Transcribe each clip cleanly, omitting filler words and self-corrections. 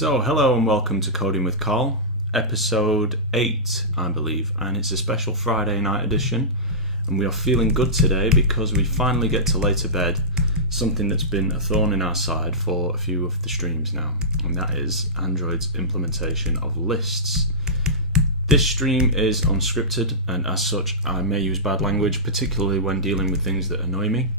So, hello and welcome to Coding with Carl, episode 8, I believe, and it's a special Friday night edition, and we are feeling good today because we finally get to lay to bed something that's been a thorn in our side for a few of the streams now, and that is Android's implementation of lists. This stream is unscripted, and as such I may use bad language, particularly when dealing with things that annoy me.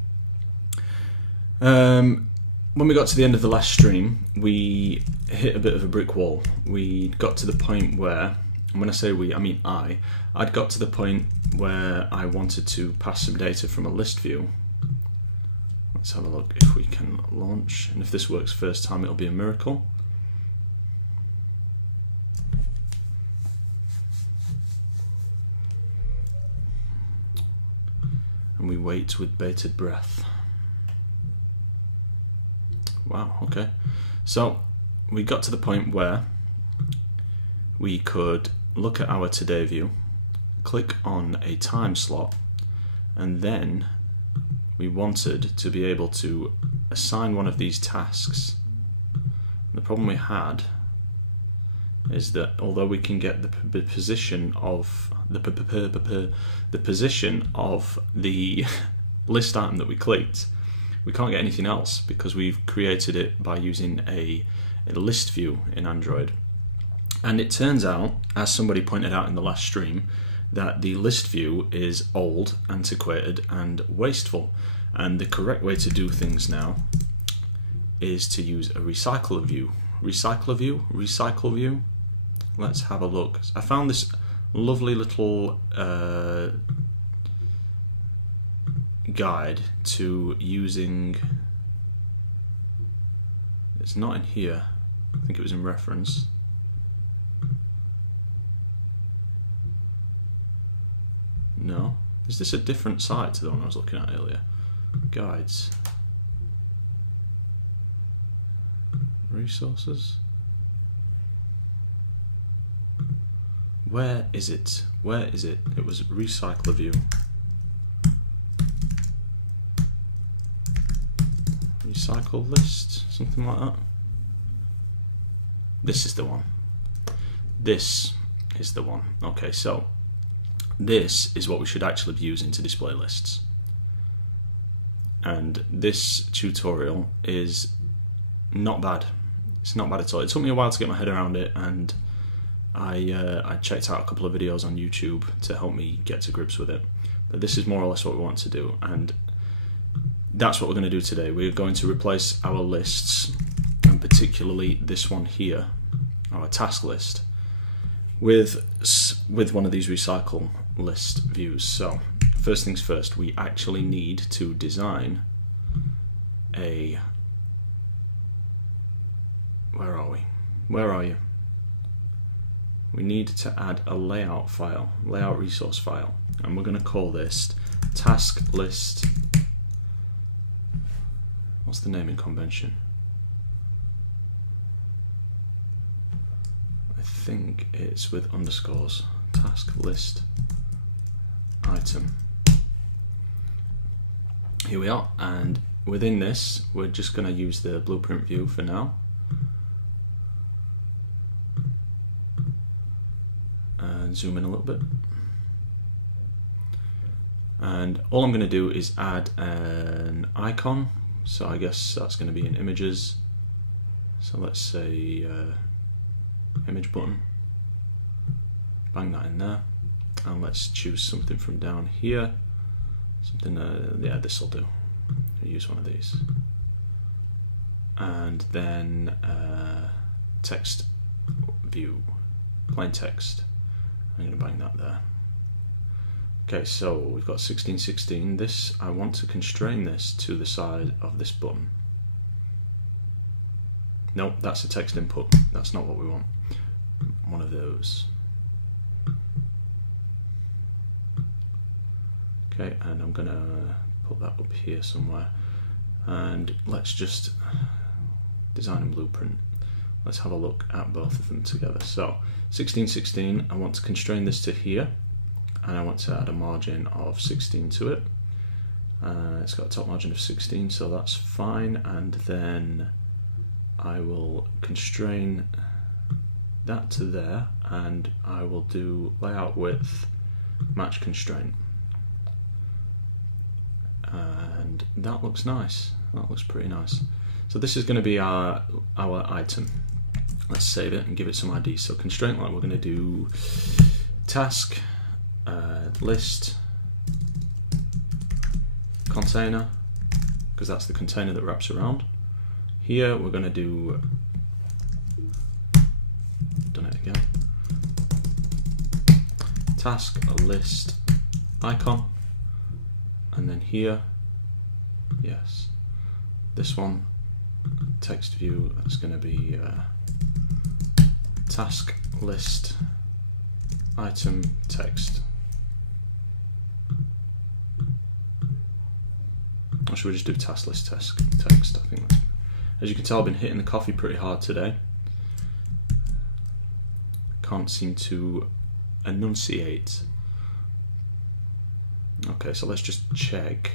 When we got to the end of the last stream, we hit a bit of a brick wall. We got to the point where, and when I say we, I mean I'd got to the point where I wanted to pass some data from a list view. Let's have a look if we can launch, and if this works first time it'll be a miracle. And we wait with bated breath. Wow, okay. So we got to the point where we could look at our today view, click on a time slot, and then we wanted to be able to assign one of these tasks. The problem we had is that although we can get the position of the position of the list item that we clicked, we can't get anything else because we've created it by using a list view in Android. And it turns out, as somebody pointed out in the last stream, that the list view is old, antiquated and wasteful, and the correct way to do things now is to use a RecyclerView. RecyclerView? Let's have a look. I found this lovely little guide to using, it's not in here, I think it was in reference. No, is this a different site to the one I was looking at earlier? Guides, resources, where is it? Where is it? It was RecyclerView. Recycle list, something like that. This is the one. This is the one. Okay, so this is what we should actually be using to display lists. And this tutorial is not bad. It's not bad at all. It took me a while to get my head around it, and I checked out a couple of videos on YouTube to help me get to grips with it. But this is more or less what we want to do, and that's what we're going to do today. We're going to replace our lists, and particularly this one here, our task list, with one of these recycle list views. So first things first, we actually need to design a, where are we? Where are you? We need to add a layout file, layout resource file, and we're going to call this task list. What's the naming convention? I think it's with underscores. Task list item. Here we are, and within this we're just going to use the blueprint view for now. And zoom in a little bit. And all I'm going to do is add an icon. So I guess that's going to be in images. So let's say image button. Bang that in there. And let's choose something from down here. Something, yeah, this will do. I'll use one of these. And then text view, plain text. I'm going to bang that there. Okay, so we've got 1616. This, I want to constrain this to the side of this button. Nope, that's a text input. That's not what we want. One of those. Okay, and I'm gonna put that up here somewhere. And let's just design a blueprint. Let's have a look at both of them together. So 1616, I want to constrain this to here. And I want to add a margin of 16 to it. It's got a top margin of 16, so that's fine. And then I will constrain that to there, and I will do layout width match constraint, and that looks nice. That looks pretty nice. So this is going to be our item. Let's save it and give it some ID. So constraint line, we're going to do task list container, because that's the container that wraps around. Here we're going to do, done it again, task list icon, and then here, yes, this one, text view, that's going to be task list item text. Or should we just do task list text? I think that's, as you can tell, I've been hitting the coffee pretty hard today. Can't seem to enunciate. Okay, so let's just check,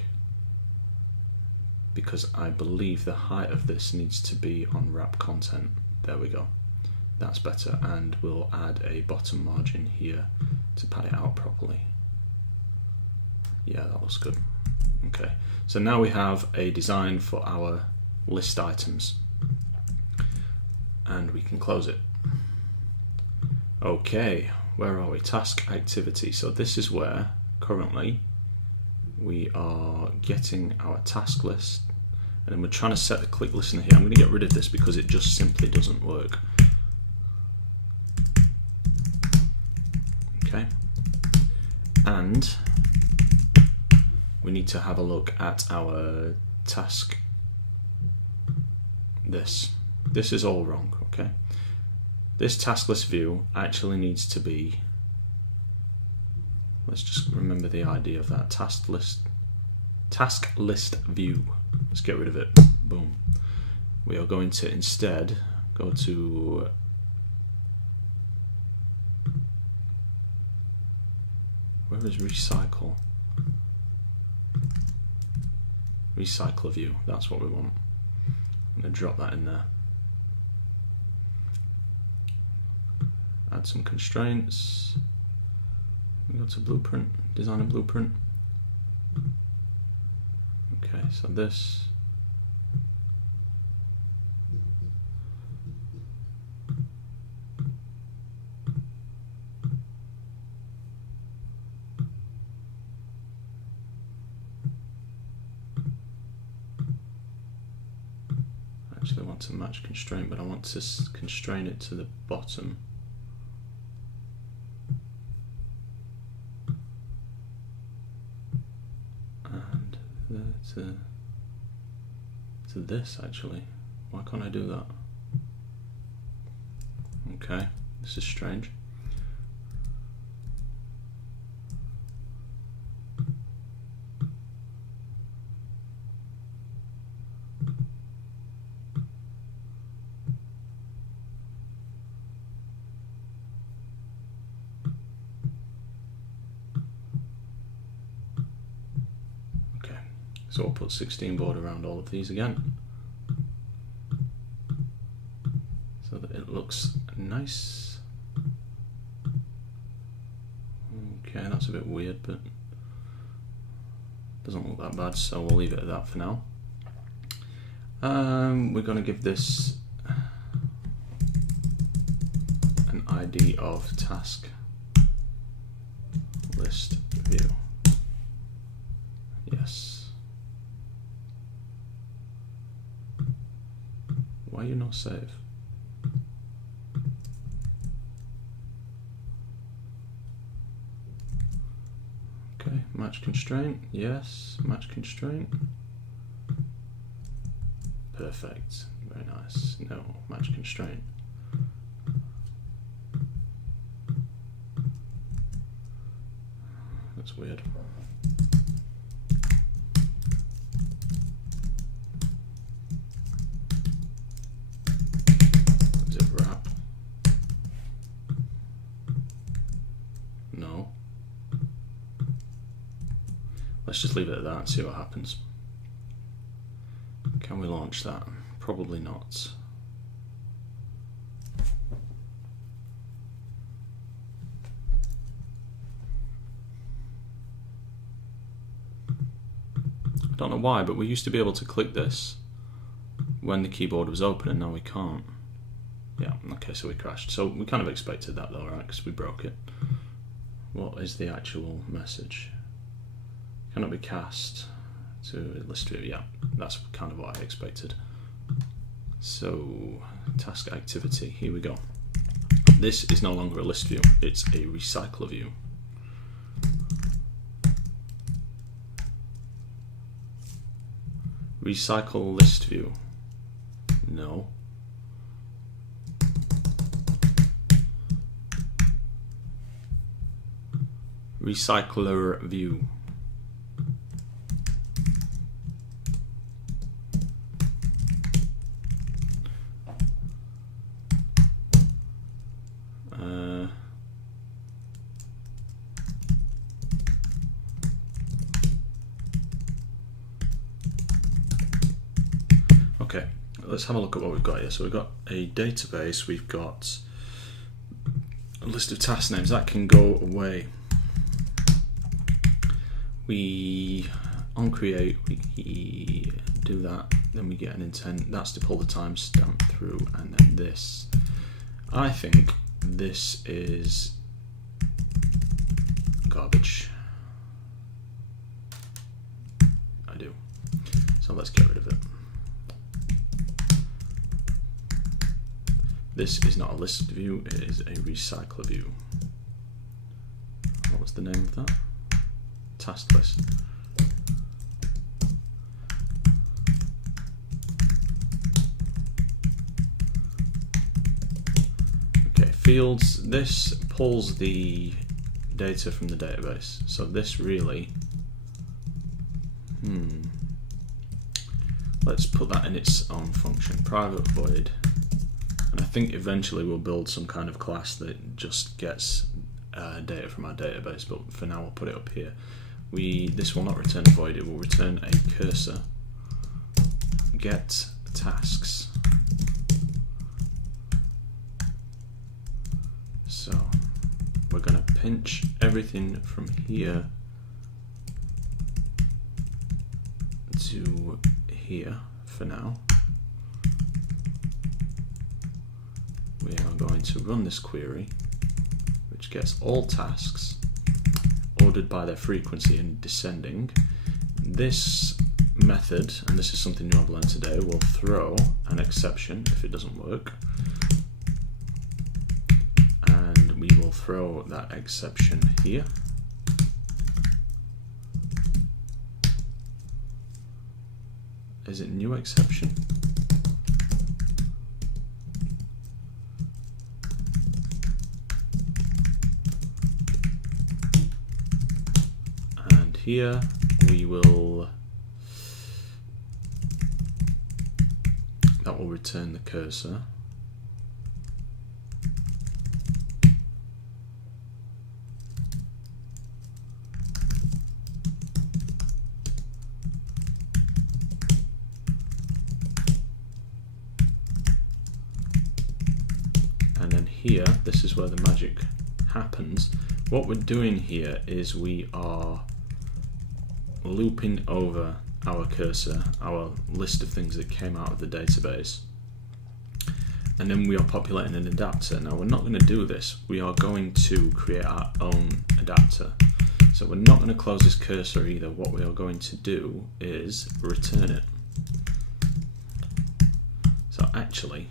because I believe the height of this needs to be on wrap content. There we go. That's better, and we'll add a bottom margin here to pad it out properly. Yeah, that looks good. Okay, so now we have a design for our list items, and we can close it. Okay, where are we? Task activity. So this is where currently we are getting our task list, and then we're trying to set the click listener here. I'm going to get rid of this because it just simply doesn't work. Okay, and we need to have a look at our task. This is all wrong. Okay, this task list view actually needs to be, let's just remember the idea of that, task list view. Let's get rid of it. Boom. We are going to instead go to where is RecyclerView. That's what we want. I'm going to drop that in there. Add some constraints. We go to blueprint, design a blueprint. Okay, so this. I want to match constraint, but I want to constrain it to the bottom. And to this actually. Why can't I do that? Okay, this is strange. So I'll put 16 border around all of these again, so that it looks nice. Okay, that's a bit weird, but doesn't look that bad, so we'll leave it at that for now. We're going to give this an ID of task list view. Yes. Why are you not save? Okay, match constraint, yes, match constraint. Perfect, very nice. No, match constraint. That's weird. Let's just leave it at that and see what happens. Can we launch that? Probably not. I don't know why, but we used to be able to click this when the keyboard was open, and now we can't. Yeah, okay, so we crashed. So we kind of expected that though, right? Because we broke it. What is the actual message? Cannot be cast to list view. Yeah, that's kind of what I expected. So, task activity, here we go. This is no longer a list view, it's a recycler view. Recycle list view. No. RecyclerView. Okay, let's have a look at what we've got here. So we've got a database, we've got a list of task names. That can go away. We on create, we do that, then we get an intent. That's to pull the timestamp through, and then this. I think this is garbage. I do. So let's get rid of it. This is not a list view, it is a recycler view. What was the name of that? Task list. Okay, fields. This pulls the data from the database. So this really, let's put that in its own function. Private void. And I think eventually we'll build some kind of class that just gets data from our database, but for now we'll put it up here. This will not return a void, it will return a cursor. Get tasks. So we're going to pinch everything from here to here for now. We are going to run this query, which gets all tasks ordered by their frequency and descending. This method, and this is something new I've learned today, will throw an exception if it doesn't work. And we will throw that exception here. Is it new exception? Here we will, that will return the cursor. And then here, this is where the magic happens. What we're doing here is we are looping over our cursor, our list of things that came out of the database, and then we are populating an adapter. Now we're not going to do this, we are going to create our own adapter. So we're not going to close this cursor either. What we are going to do is return it. So actually,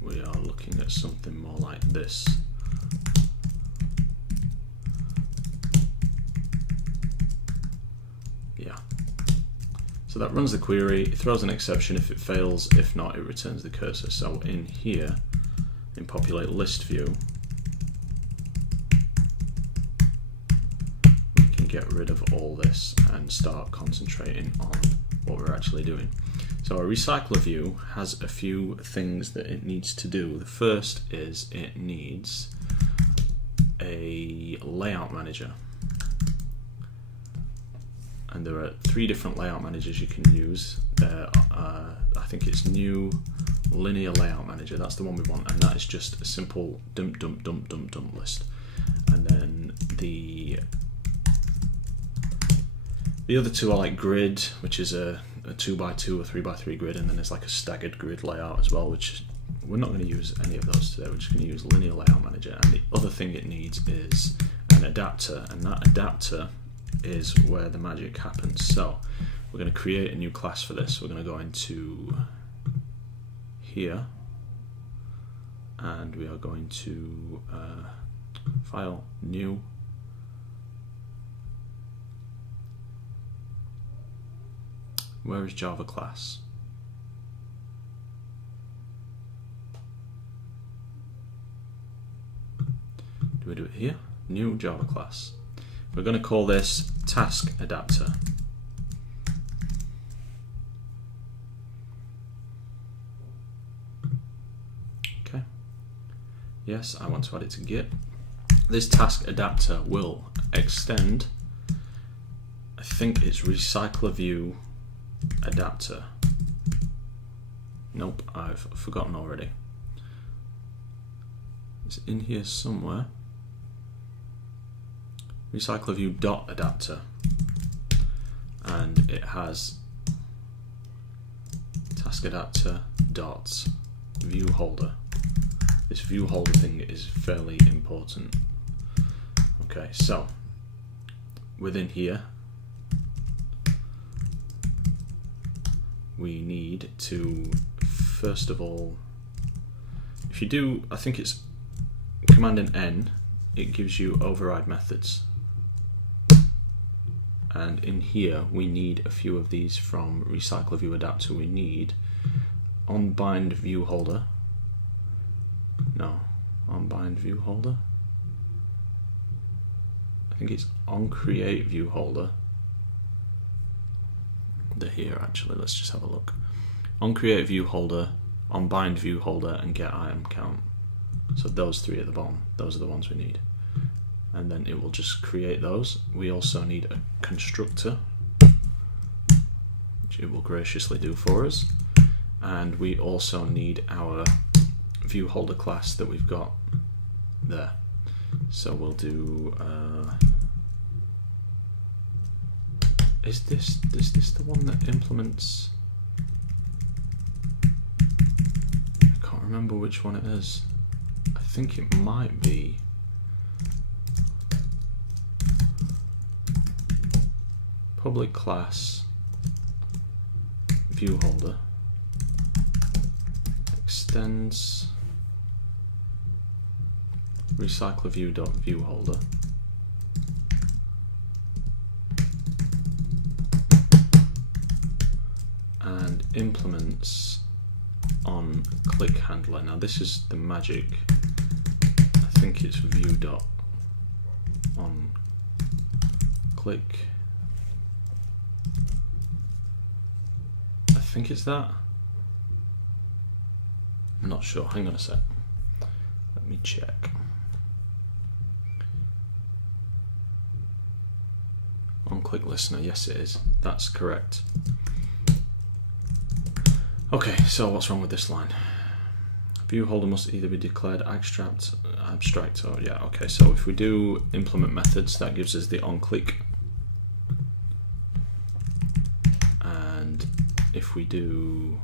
we are looking at something more like this. So that runs the query, it throws an exception if it fails, if not it returns the cursor. So in here, in populate list view, we can get rid of all this and start concentrating on what we're actually doing. So our recycler view has a few things that it needs to do. The first is it needs a layout manager. And there are 3 different layout managers you can use. I think it's new linear layout manager, that's the one we want, and that is just a simple dump list. and then the other two are like grid, which is a 2x2 or 3x3 grid, and then there's like a staggered grid layout as well, which we're not going to use any of those today. We're just going to use linear layout manager, and the other thing it needs is an adapter, and that adapter is where the magic happens. So we're going to create a new class for this. We're going to go into here, and we are going to file, new, where is Java class? Do we do it here? New Java class. We're going to call this task adapter. Okay. Yes, I want to add it to Git. This task adapter will extend, I think it's RecyclerView adapter. Nope, I've forgotten already. It's in here somewhere. RecyclerView dot adapter, and it has task adapter dot view holder. This view holder thing is fairly important. Okay, so within here we need to, first of all, if you do, I think it's Command and N, it gives you override methods. And in here we need a few of these from RecyclerView adapter. We need onBind view holder. No, onBind view holder. I think it's onCreate view holder. They're here actually, let's just have a look. OnCreate view holder, onBind view holder, and get item count. So those three at the bottom, those are the ones we need. And then it will just create those. We also need a constructor, which it will graciously do for us. And we also need our view holder class that we've got there. So we'll do, is this the one that implements? I can't remember which one it is. I think it might be public class view holder extends RecyclerView.view holder and implements on click handler. Now this is the magic. I think it's view dot on click. I think it's that. I'm not sure. Hang on a sec. Let me check. On click listener. Yes, it is. That's correct. Okay, so what's wrong with this line? View holder must either be declared abstract or yeah. Okay, so if we do implement methods, that gives us the onClick, and if we do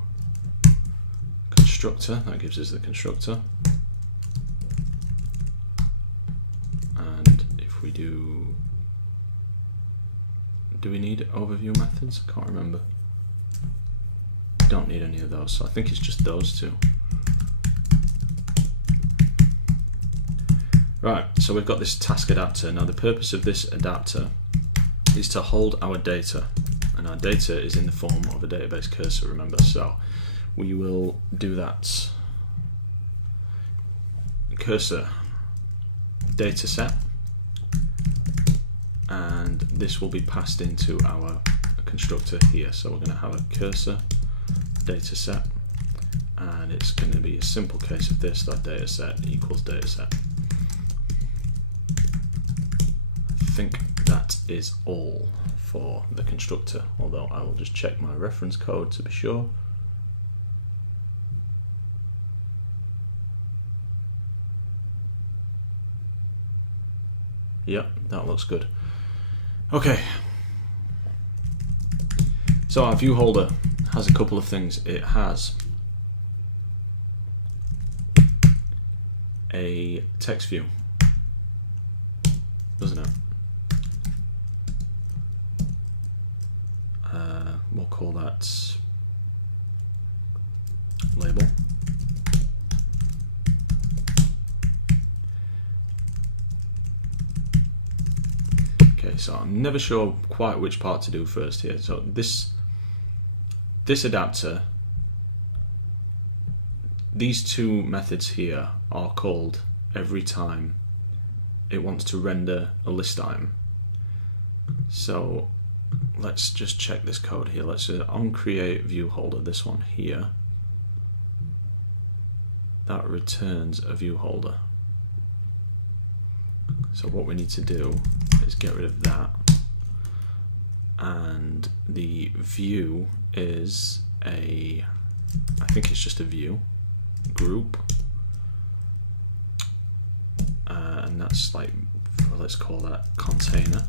constructor, that gives us the constructor, and if we do we need overview methods? I can't remember. Don't need any of those, so I think it's just those two. Right, so we've got this task adapter. Now the purpose of this adapter is to hold our data, and our data is in the form of a database cursor, remember, so we will do that. Cursor data set, and this will be passed into our constructor here. So we're going to have a cursor data set, and it's going to be a simple case of this, that data set equals data set. I think that is all for the constructor, although I will just check my reference code to be sure. Yep, that looks good. Okay. So our view holder has a couple of things. It has a text view, doesn't it? We'll call that label. Okay, so I'm never sure quite which part to do first here. So this adapter, these two methods here are called every time it wants to render a list item. So let's just check this code here. Let's say on create view holder, this one here, that returns a view holder. So what we need to do is get rid of that, and the view is I think it's just a view group, and that's like, let's call that container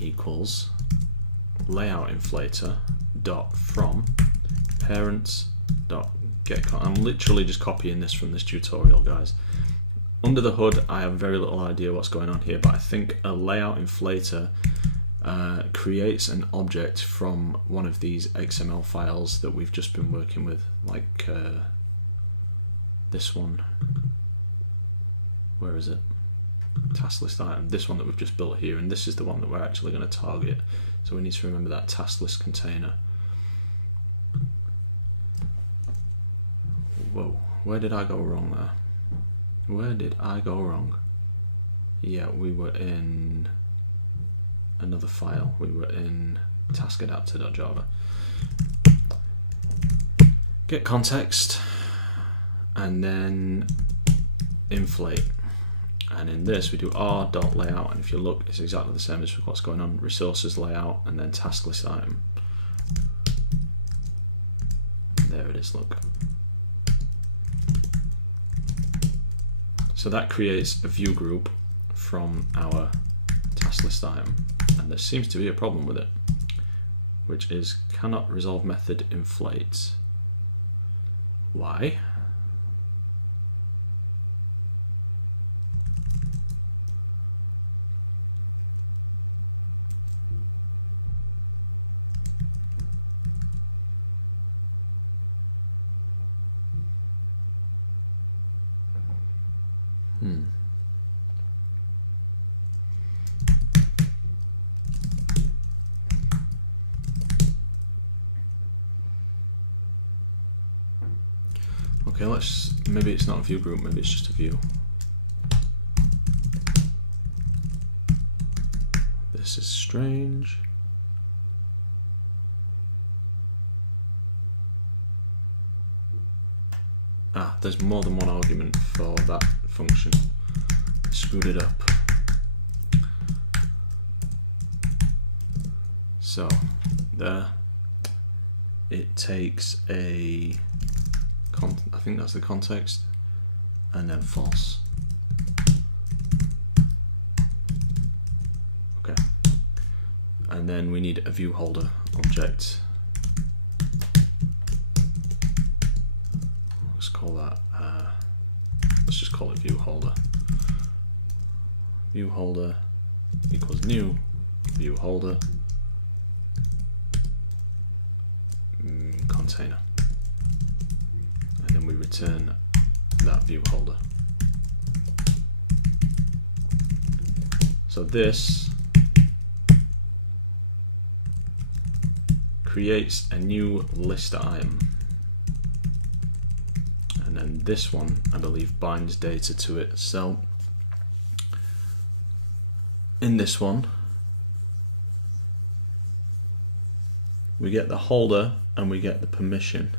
equals layout inflator dot from parents dot get. I'm literally just copying this from this tutorial, guys. Under the hood, I have very little idea what's going on here, but I think a layout inflator creates an object from one of these XML files that we've just been working with, like this one. Where is it? Task list item. This one that we've just built here, and this is the one that we're actually going to target. So we need to remember that task list container. Whoa, where did I go wrong there? Where did I go wrong? Yeah, we were in another file. We were in taskadapter.java. Get context, and then inflate. And in this we do r.layout, and if you look, it's exactly the same as what's going on. Resources layout, and then task list item. There it is, look. So that creates a view group from our task list item, and there seems to be a problem with it, which is cannot resolve method inflate. Why? Okay, maybe it's not a view group, maybe it's just a view. This is strange. Ah, there's more than one argument for that function. Screwed it up. So, there. It takes a I think that's the context, and then false. Okay, and then we need a view holder object. Let's call that. Let's just call it view holder. View holder equals new view holder container. We return that view holder. So this creates a new list item, and then this one, I believe, binds data to it. So in this one we get the holder and we get the permission.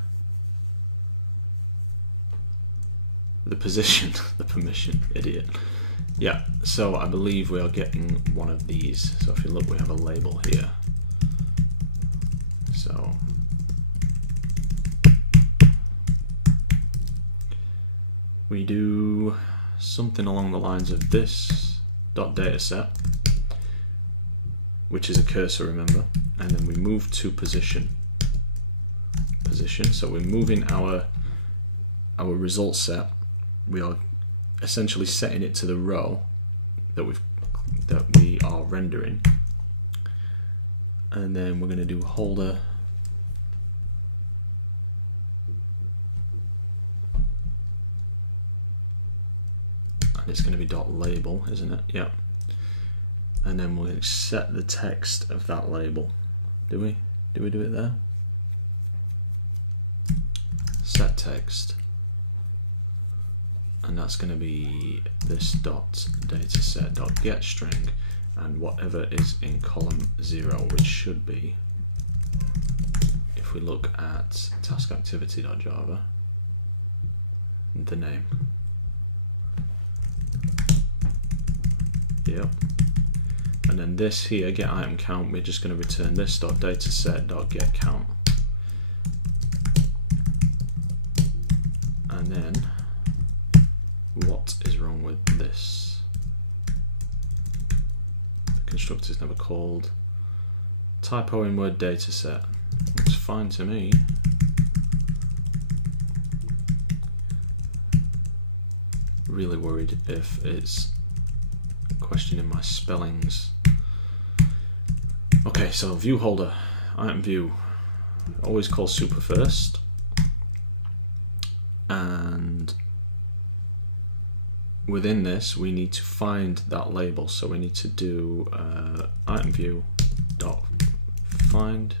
The position, the permission, idiot. Yeah, so I believe we are getting one of these. So if you look, we have a label here. So we do something along the lines of this. dot dataset, which is a cursor, remember, and then we move to position. So we're moving our result set. We are essentially setting it to the row that we are rendering, and then we're going to do holder and it's going to be dot label, isn't it? Yeah. And then we'll set the text of that label. Do we do it there? Set text, and that's going to be this dot dataset dot get string and whatever is in column 0, which should be, if we look at task activity.java, the name. Yep. And then this here, get item count, we're just going to return this dot dataset dot get count. And then what is wrong with this? The constructor is never called. Typo in word dataset. Looks fine to me. Really worried if it's questioning my spellings. Okay, so view holder, item view, always call super first, and within this we need to find that label, so we need to do item view dot find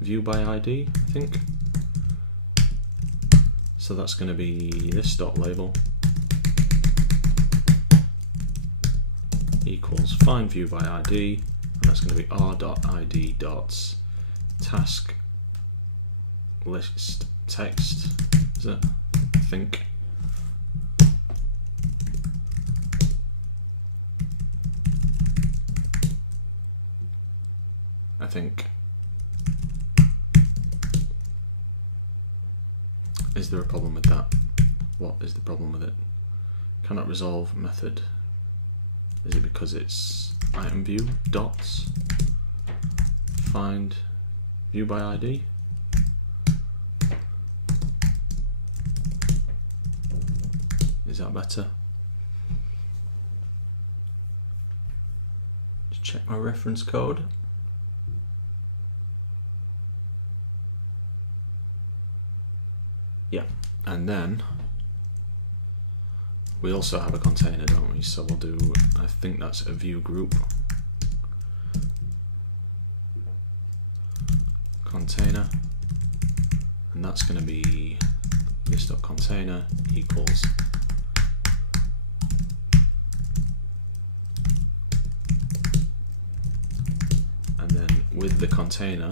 view by ID, I think. So that's going to be this dot label equals find view by ID, and that's going to be r.id dots task list text, is it? I think. Is there a problem with that? What is the problem with it? Cannot resolve method. Is it because it's item view dots find view by ID? Is that better? Just check my reference code. Yeah, and then we also have a container, don't we? So we'll do, I think that's a view group. Container. And that's going to be this.container equals and then with the container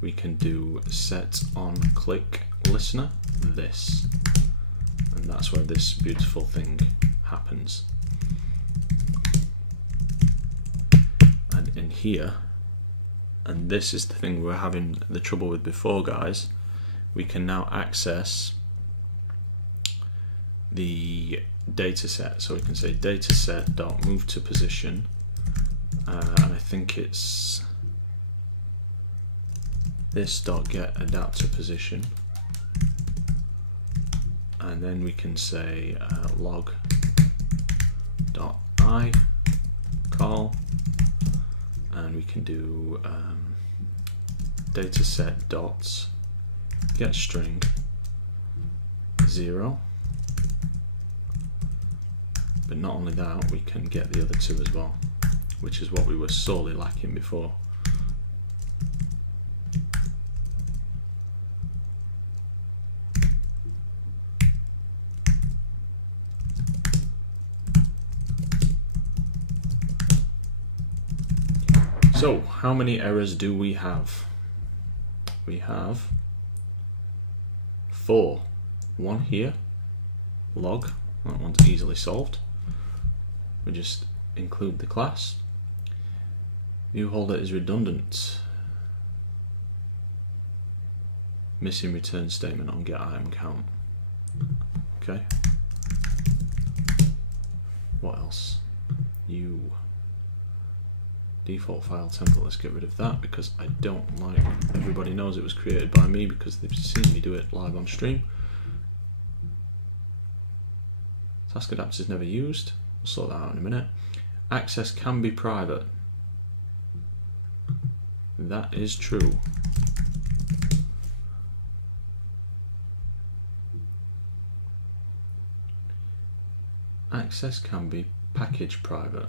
we can do set on click listener this, and that's where this beautiful thing happens. And in here, and this is the thing we were having the trouble with before, guys, we can now access the data set. So we can say dataset.move to position, and I think it's this.get adapter position, and then we can say log.i call, and we can do dataset dots get string 0, but not only that, we can get the other two as well, which is what we were sorely lacking before. So, how many errors do we have? We have 4. One here, log, that one's easily solved. We just include the class. View holder is redundant. Missing return statement on get item count. Okay. What else? new default file template. Let's get rid of that because I don't like, everybody knows it was created by me because they've seen me do it live on stream. Task adapter is never used. We'll sort that out in a minute. Access can be private. That is true. Access can be package private.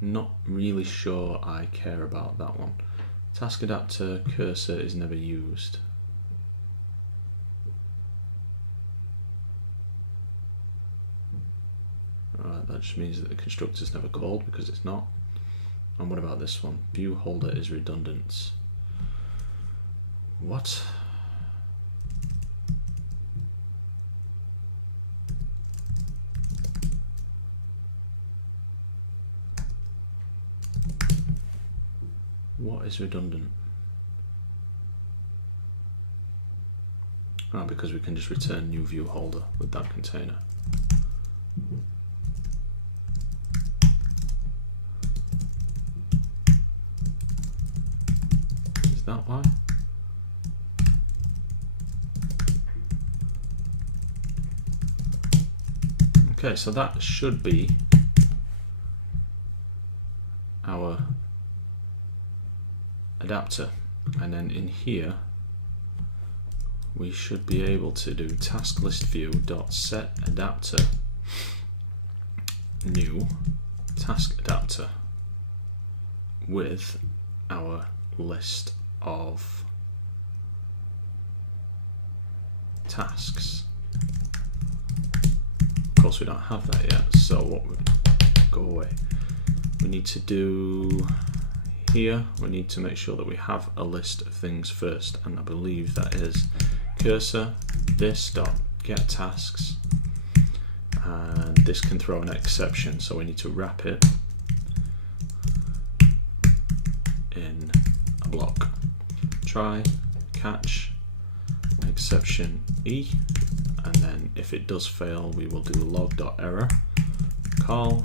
Not really sure I care about that one. Task adapter cursor is never used. Alright, that just means that the constructor is never called because it's not. And what about this one? View holder is redundant. What? What is redundant? Ah, because we can just return new view holder with that container. Is that why? Okay, so that should be our adapter, and then in here we should be able to do task list view dot set adapter new task adapter with our list of tasks. Of course we don't have that yet, so what would go away? We need to do here, we need to make sure that we have a list of things first, and I believe that is cursor this dot get tasks, and this can throw an exception, so we need to wrap it in a block. Try catch exception E, and then if it does fail we will do log.error call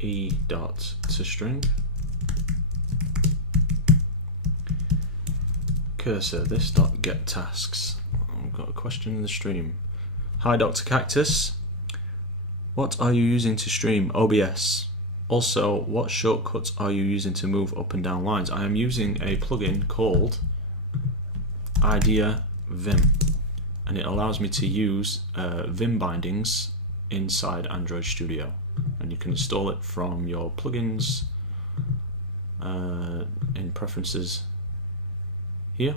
E dot to string cursor this dot get tasks. I've got a question in the stream. Hi Dr. Cactus, what are you using to stream? OBS. Also, what shortcuts are you using to move up and down lines? I am using a plugin called Idea Vim, and it allows me to use Vim bindings inside Android Studio, and you can install it from your plugins in preferences here,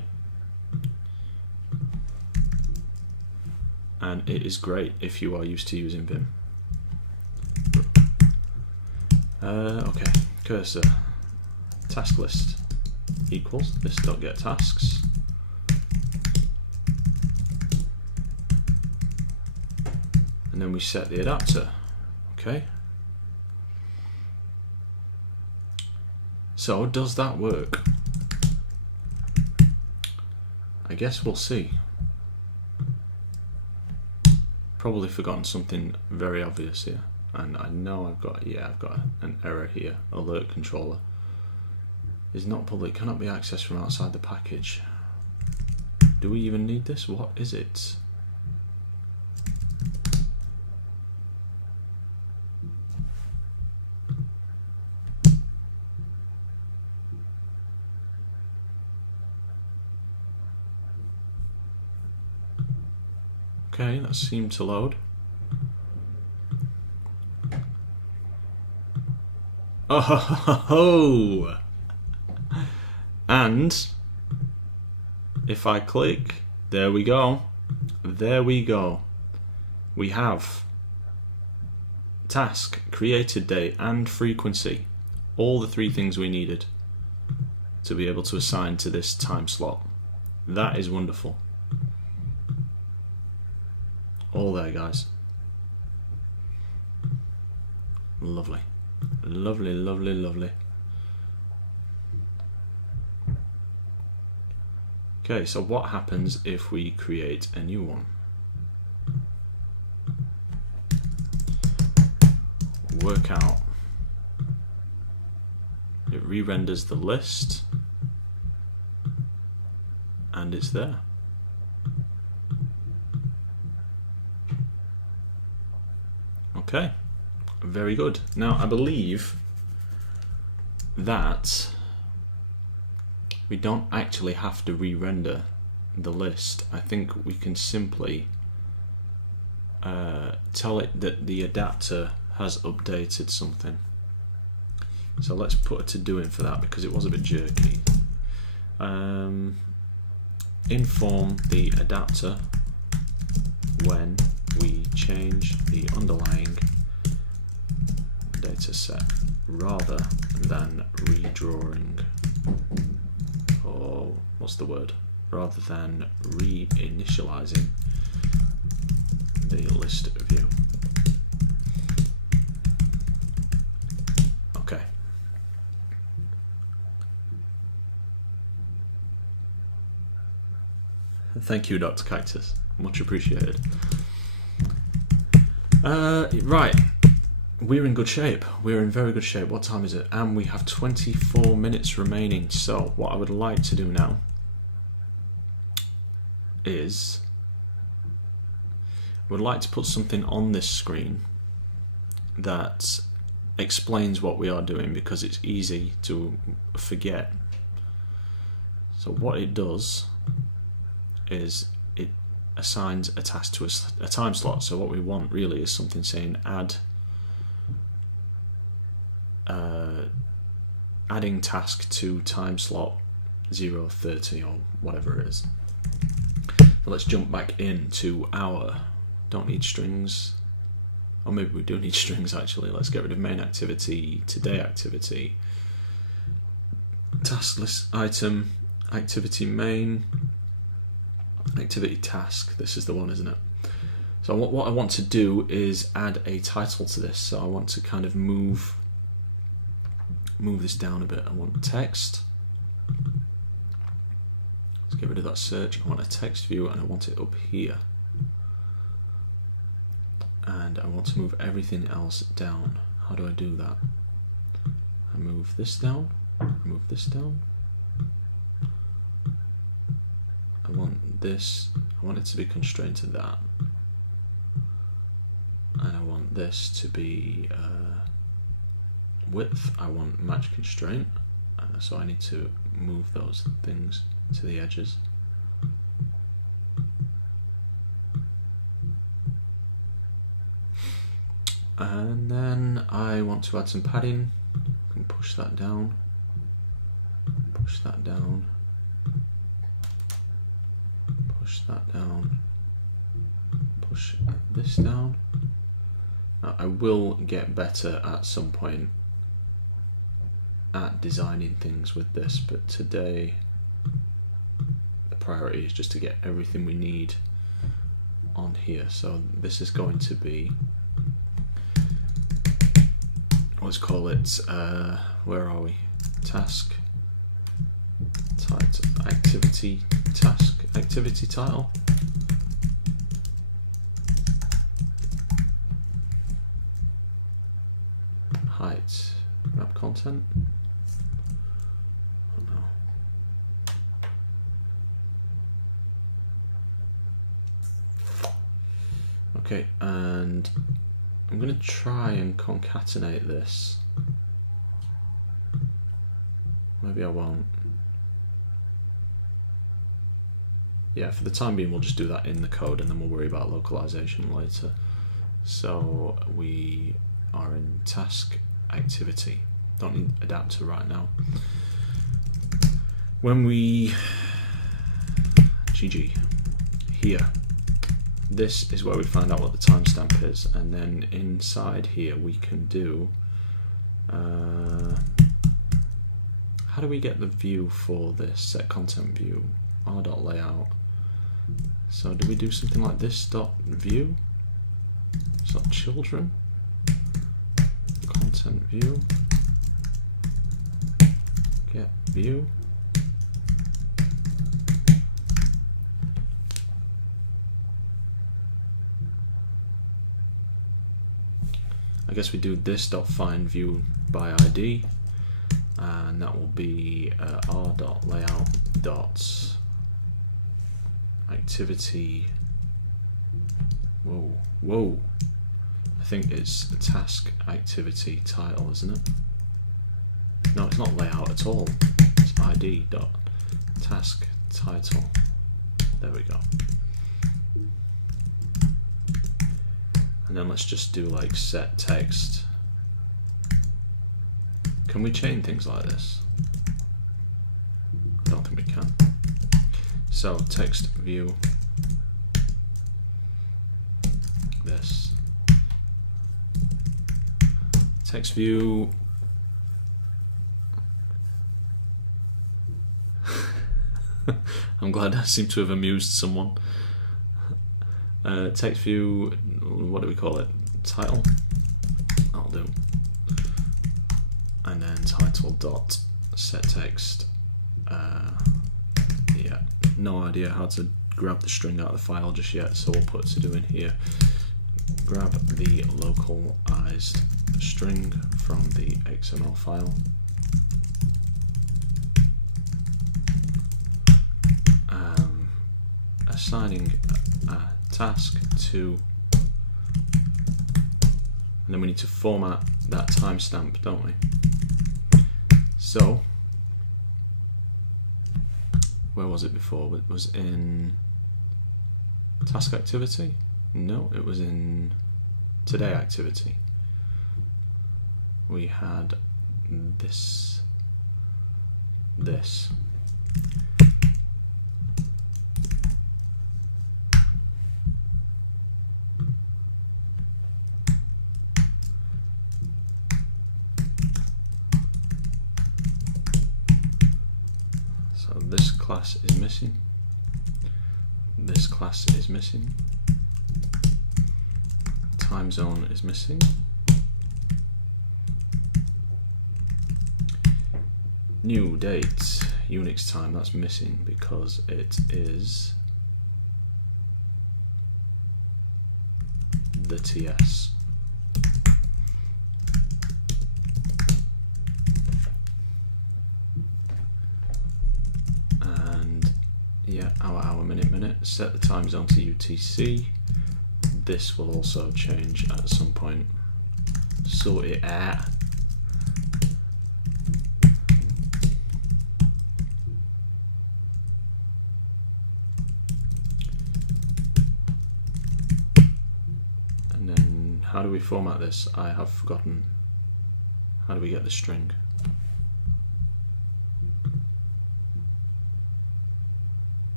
and it is great if you are used to using Vim. Okay, cursor task list equals this dot get tasks, and then we set the adapter. Okay, so does that work? I guess we'll see. Probably forgotten something very obvious here, and I know I've got an error here. Alert controller is not public, cannot be accessed from outside the package. Do we even need this? What is it? Okay, that seemed to load. Oh, and if I click, there we go. There we go. We have task, created date, and frequency. All the three things we needed to be able to assign to this time slot. That is wonderful. All there, guys. Lovely. Lovely, lovely, lovely. Okay, so what happens if we create a new one? work out. It re-renders the list, and it's there. Okay, very good. Now I believe that we don't actually have to re-render the list. I think we can simply tell it that the adapter has updated something. So let's put a to-do in for that because it was a bit jerky. Inform the adapter when we change the underlying data set rather than redrawing, or what's the word? Rather than reinitializing the list view. Okay. Thank you, Dr. Cactus. Much appreciated. Right. We're in good shape. We're in very good shape. What time is it? And we have 24 minutes remaining. So what I would like to do now is I would like to put something on this screen that explains what we are doing because it's easy to forget. So what it does is it assigns a task to a time slot. So what we want really is something saying adding task to time slot 0:30 or whatever it is. So let's jump back into our don't need strings, or maybe we do need strings actually. Let's get rid of main activity, today activity, task list item, activity main, activity task. This is the one, isn't it? So what I want to do is add a title to this. So I want to kind of move this down a bit. I want text. Let's get rid of that search. I want a text view and I want it up here. And I want to move everything else down. How do I do that? I move this down, move this down. I want this, I want it to be constrained to that. And I want this to be width. I want match constraint. So I need to move those things to the edges. And then I want to add some padding. I can push that down, push that down, push that down, push this down. Now, I will get better at some point at designing things with this, but today the priority is just to get everything we need on here. So this is going to be, let's call it, where are we? Task, title, activity, task, activity title. Height, wrap content. Oh no. Okay, and I'm going to try and concatenate this. Maybe I won't. Yeah, for the time being we'll just do that in the code and then we'll worry about localization later. So we are in task activity. Don't need adapter right now. When we GG here, this is where we find out what the timestamp is, and then inside here we can do how do we get the view for this? Set content view r.layout. So do we do something like this dot view? So children content view get view. I guess we do this dot find view by ID, and that will be r.layout dot activity. Whoa. I think it's the task activity title, isn't it? No, it's not layout at all. It's ID dot task title. There we go. And then let's just do like set text. Can we chain things like this? I don't think we can. So text view this. Text view. I'm glad I seem to have amused someone. Text view, what do we call it? Title? That'll do. And then title dot set text. Yeah, no idea how to grab the string out of the file just yet, so we'll put to do in here. Grab the localized string from the XML file. Assigning a task to, and then we need to format that timestamp, don't we? So, where was it before? It was in task activity? No, it was in today activity. We had this. So this class is missing. This class is missing. Time zone is missing. New date, Unix time, that's missing because it is the TS. And yeah, hour, minute, set the time zone to UTC. This will also change at some point. Sort it out. And then how do we format this? I have forgotten. How do we get the string?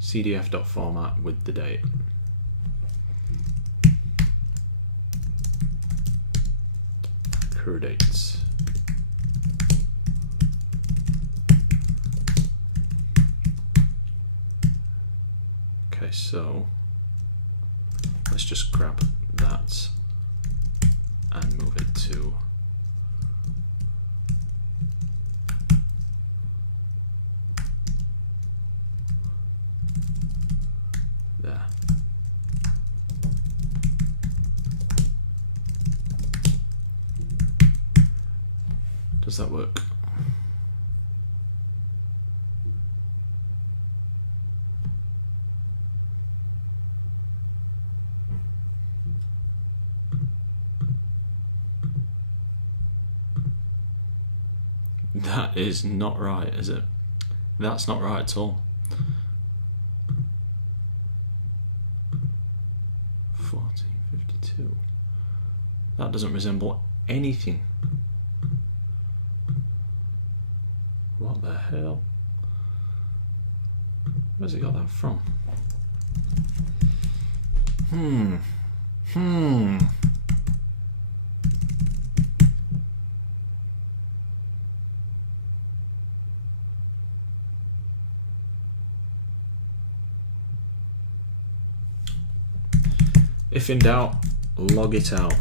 CDF.format with the date. Dates. Okay, so let's just grab that and move it to there. Does that work? That is not right, is it? That's not right at all. 1452. That doesn't resemble anything. What the hell? Where's he got that from? If in doubt, log it out.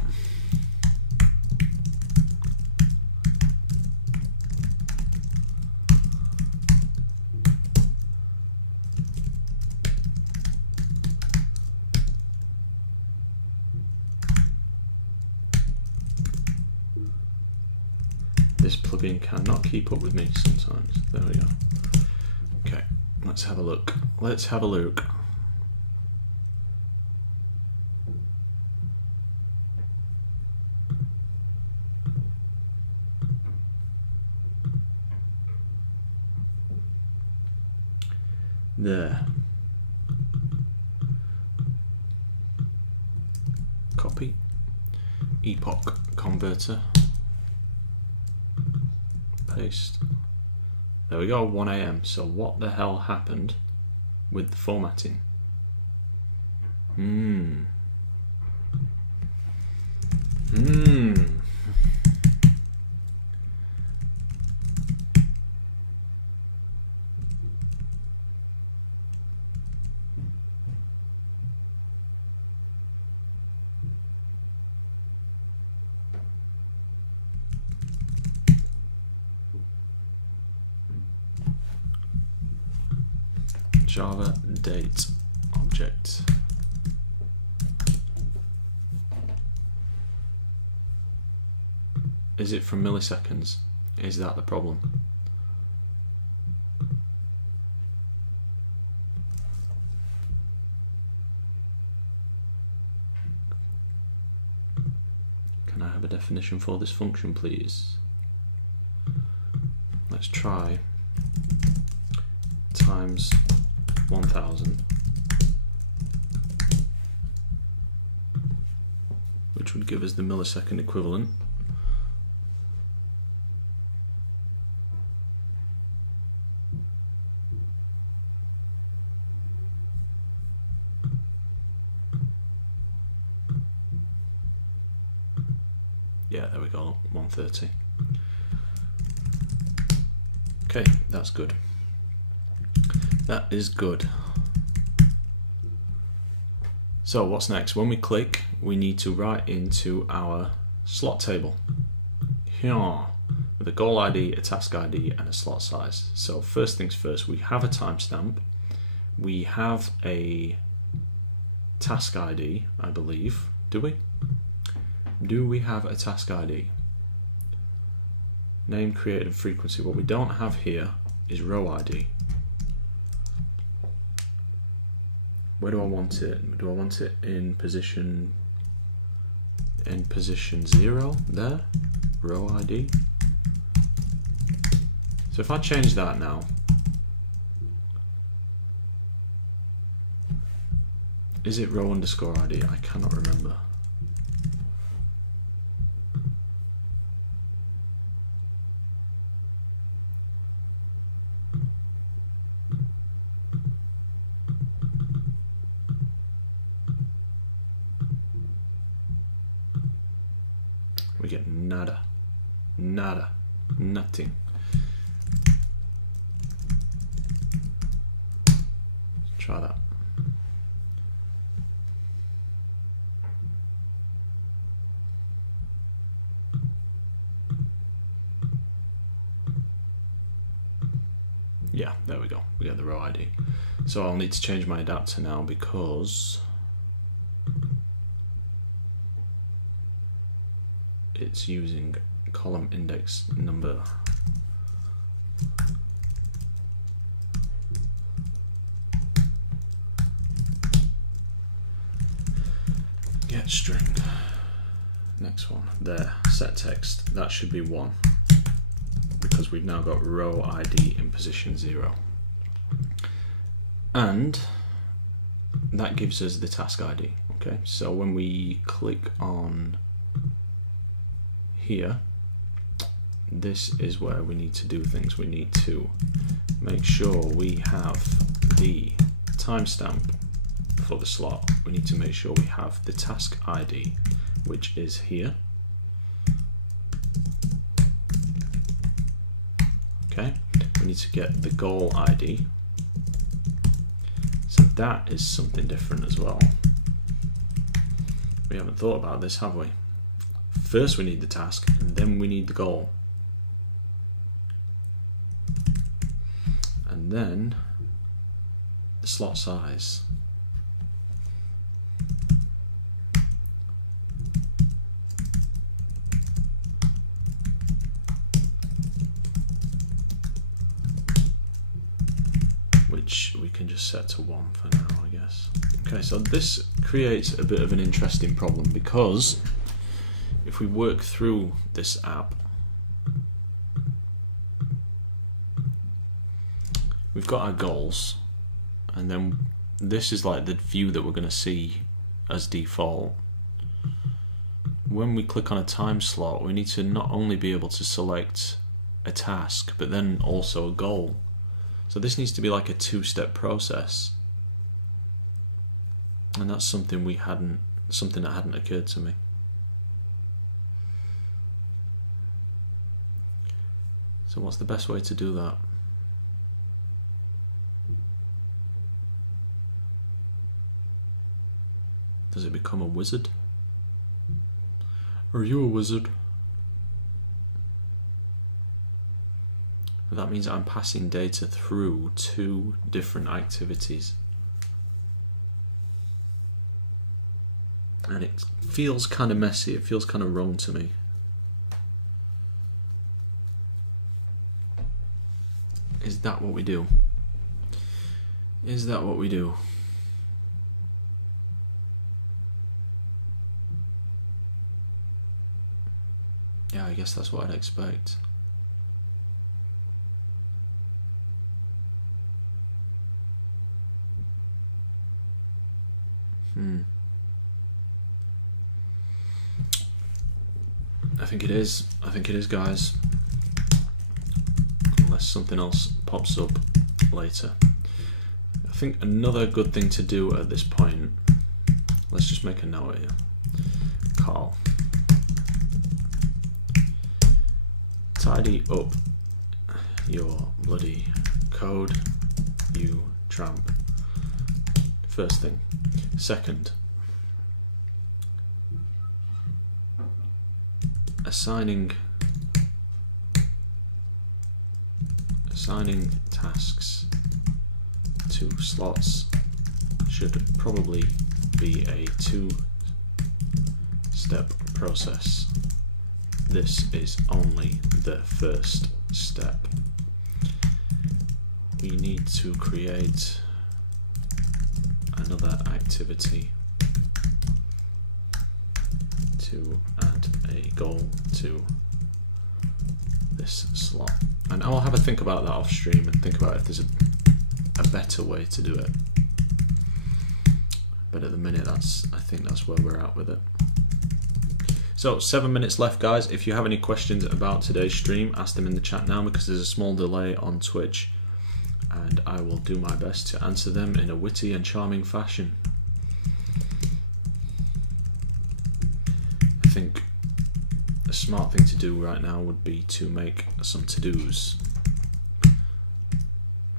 This plugin cannot keep up with me sometimes. There we go. Okay, let's have a look. Let's have a look. There. Copy. Epoch converter. Paste. There we go, 1 AM. So what the hell happened with the formatting? Java date object. Is it from milliseconds? Is that the problem? Can I have a definition for this function, please? Let's try times 1000, which would give us the millisecond equivalent. Yeah, there we go, 130. Okay, that's good. That is good. So what's next? When we click, we need to write into our slot table. Here, with a goal ID, a task ID, and a slot size. So first things first, we have a timestamp. We have a task ID, I believe. Do we? Do we have a task ID? Name, created, and frequency. What we don't have here is row ID. Where do I want it? Do I want it in position 0 there? Row ID. So if I change that now, is it row underscore ID? I cannot remember. We get nada, nada, nothing. Let's try that. Yeah, there we go. We get the row ID. So I'll need to change my adapter now because it's using column index number. Get string. Next one. There. Set text. That should be 1 because we've now got row ID in position 0. And that gives us the task ID. Okay, so when we click on here, this is where we need to do things. We need to make sure we have the timestamp for the slot. We need to make sure we have the task ID, which is here. Okay, we need to get the goal ID. So that is something different as well. We haven't thought about this, have we? First we need the task, and then we need the goal. And then the slot size. just set to 1 for now, I guess. Okay, so this creates a bit of an interesting problem, because if we work through this app, we've got our goals, and then this is like the view that we're going to see as default. When we click on a time slot, we need to not only be able to select a task, but then also a goal. So this needs to be like a two-step process, and that's something that hadn't occurred to me. So what's the best way to do that? Does it become a wizard? Are you a wizard? That means I'm passing data through 2 different activities. And it feels kind of messy, it feels kind of wrong to me. Is that what we do? Is that what we do? Yeah, I guess that's what I'd expect. I think it is. I think it is, guys. Unless something else pops up later. I think another good thing to do at this point, let's just make a note here. Carl, tidy up your bloody code, you tramp. First thing. Second, assigning tasks to slots should probably be a 2-step process. This is only the first step. We need to create another activity to add a goal to this slot. And I'll have a think about that off stream and think about if there's a better way to do it. But at the minute, I think that's where we're at with it. So 7 minutes left, guys. If you have any questions about today's stream, ask them in the chat now, because there's a small delay on Twitch, and I will do my best to answer them in a witty and charming fashion. I think a smart thing to do right now would be to make some to-dos.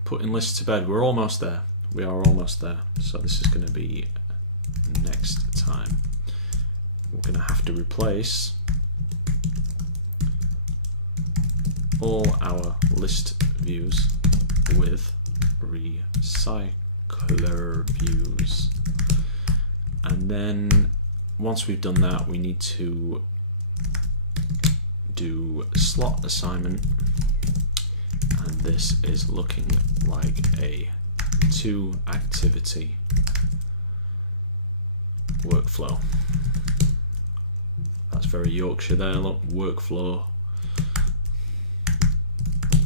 Putting lists to bed. We're almost there. We are almost there. So this is going to be next time. We're going to have to replace all our list views with RecyclerViews. And then once we've done that, we need to do slot assignment, and this is looking like a 2-activity workflow. That's very Yorkshire there, look, workflow,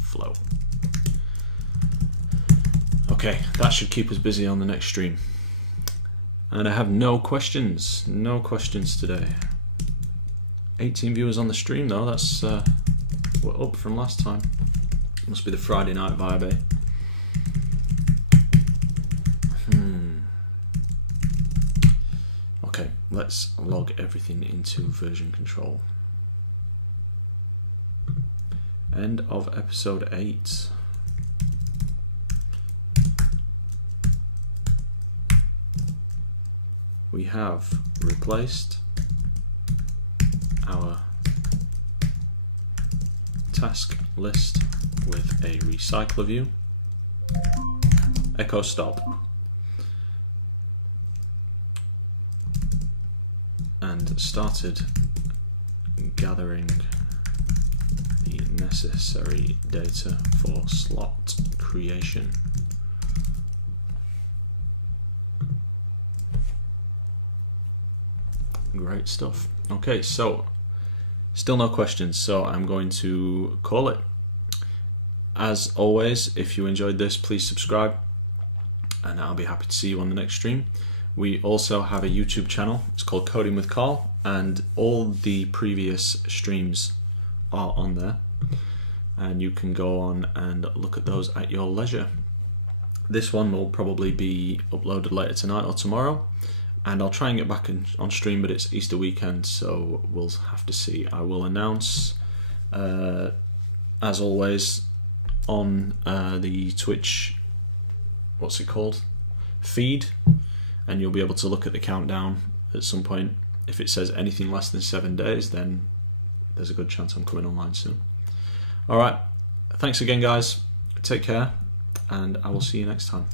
flow. Okay, that should keep us busy on the next stream. And I have no questions today. 18 viewers on the stream though, that's we're up from last time. Must be the Friday night vibe, eh? Okay, let's log everything into version control. End of episode 8. We have replaced our task list with a recycler view. Echo stop. And started gathering the necessary data for slot creation. Great stuff. Okay, so still no questions, so I'm going to call it. As always, if you enjoyed this, please subscribe, and I'll be happy to see you on the next stream. We also have a YouTube channel. It's called Coding with Carl, and all the previous streams are on there, and you can go on and look at those at your leisure. This one will probably be uploaded later tonight or tomorrow, and I'll try and get back on stream, but it's Easter weekend, so we'll have to see. I will announce, as always, on the Twitch, what's it called, feed, and you'll be able to look at the countdown at some point. If it says anything less than 7 days, then there's a good chance I'm coming online soon. Alright, thanks again guys, take care, and I will see you next time.